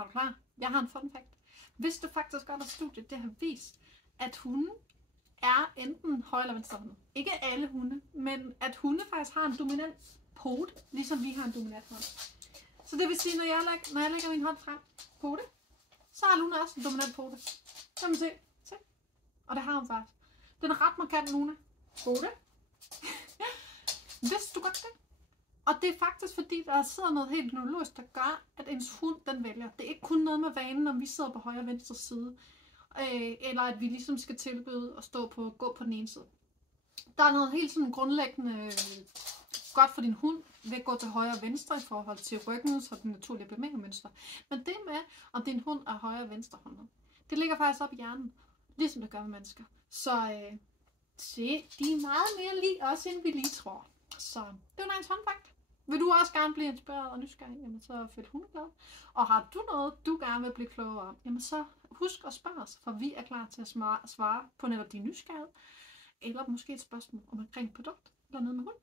Er du klar? Jeg har en fun fact. Vidste du faktisk godt, at studiet det har vist, at hunde er enten højre eller venstre hånd. Ikke alle hunde, men at hunde faktisk har en dominant pote, ligesom vi har en dominant hånd. Så det vil sige, når jeg lægger min hånd frem på det, så har Luna også en dominant pote. Kan man se? Se. Og det har hun faktisk. Den er ret markant, Luna. Pote. Vidste du godt det? Og det er faktisk fordi, der sidder noget helt neurologisk, der gør, at ens hund den vælger. Det er ikke kun noget med vanen, når vi sidder på højre og venstre side. Eller at vi ligesom skal tilbyde at gå på den ene side. Der er noget helt sådan grundlæggende godt for din hund ved at gå til højre og venstre i forhold til ryggen, så den naturlige bevægemønster. Men det med, om din hund er højre og venstre hånd, det ligger faktisk op i hjernen, ligesom det gør med mennesker. Så se, de er meget mere lige os, end vi lige tror. Så det var en fun fact. Vil du også gerne blive inspireret og nysgerrig, jamen så følg hundeglad. Og har du noget, du gerne vil blive klogere om, jamen så husk at spørge os, for vi er klar til at svare på netop din nysgerrighed, eller måske et spørgsmål omkring produkt eller noget med hund.